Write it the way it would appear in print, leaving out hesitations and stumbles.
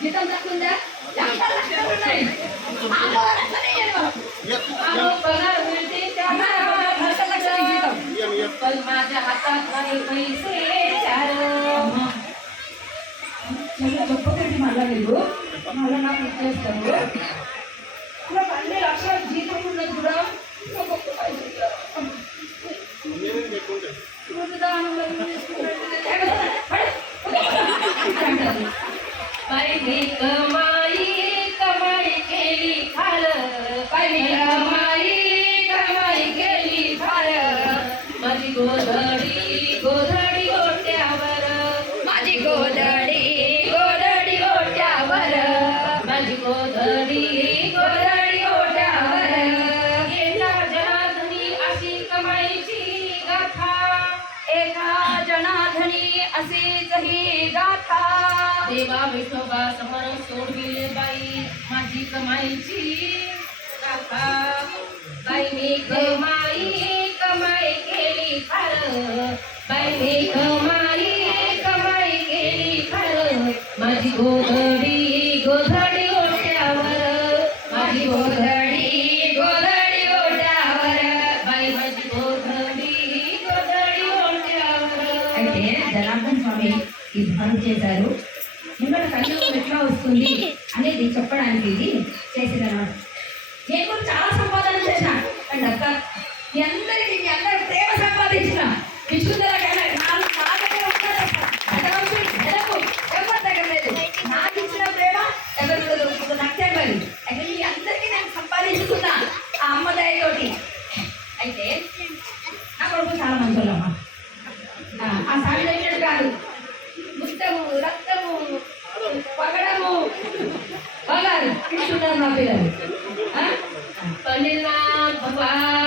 జీతం తక్కువ ఉందా? లక్షలు ఉన్నాయి. అమ్మవారు అట్లనే ఇయ్యరు. पगार मिळते त्यांना लक्षात घेतो. पण माझ्या हातात नाही पैसे चार. చెప్పకండి మళ్ళా మీరు మళ్ళా నాకు ఇచ్చేస్తాను. నాకు అన్ని లక్షల జీతం ఉన్నది కూడా ఒక్కొక్క పైసలు पाहिजे कमाई कमाई केली फार पाहिजे कमाई कमाई केली फार माझी गोधडी गोधडी ओट्यावर माझी गोधडी गोधडी ओट्यावर माझी गोधडी गोधडी ओट्यावर एका जनाधनी अशी कमाईची गाथा एका जनाधनी अशीच ही गाथा देवा विठोबा समोर सोडविले बाई माझी कमाईची गाथा बाई मी कमाई कमाई केली फार बाई मी कमाई कमाई केली फार माझी गोधडी गोधडी ओट्यावर माझी गोधडी गोधडी ओट्यावर बाई माझी गोधडी गोधडी ओट्यावर అయితే జనార్దన్ స్వామి ఈ ధ్యానం చేశారు. మిమ్మల్ని కన్నం ఎట్లా వస్తుంది అనేది చెప్పడానికి ఇది చేసేదన్నమాట. నేను కూడా చాలా సంపాదన చేసిన అండ్ అక్క మీ అందరికీ మీ అందరి ప్రేమ సంపాదించిన విష్ణుధరకైనా నాలుగు మాటలే ఉంటారు. ఎవరి దగ్గర లేదు. నాకు ఇచ్చిన ప్రేమ ఎవరు దొరుకుతుంది నాకు తెలియదు. అయితే మీ అందరికీ నేను సంపాదించుకున్నా ఆ అమ్మ దయతోటి. అయితే నా కొడుకు చాలా మంచోళ్ళమ్మ. ఆ సాగి తగ్గినట్టు కాదు, ముష్టము రక్తము పగడము బంగారు ఇస్తున్నారు నా పిల్లలు. पडला भगवान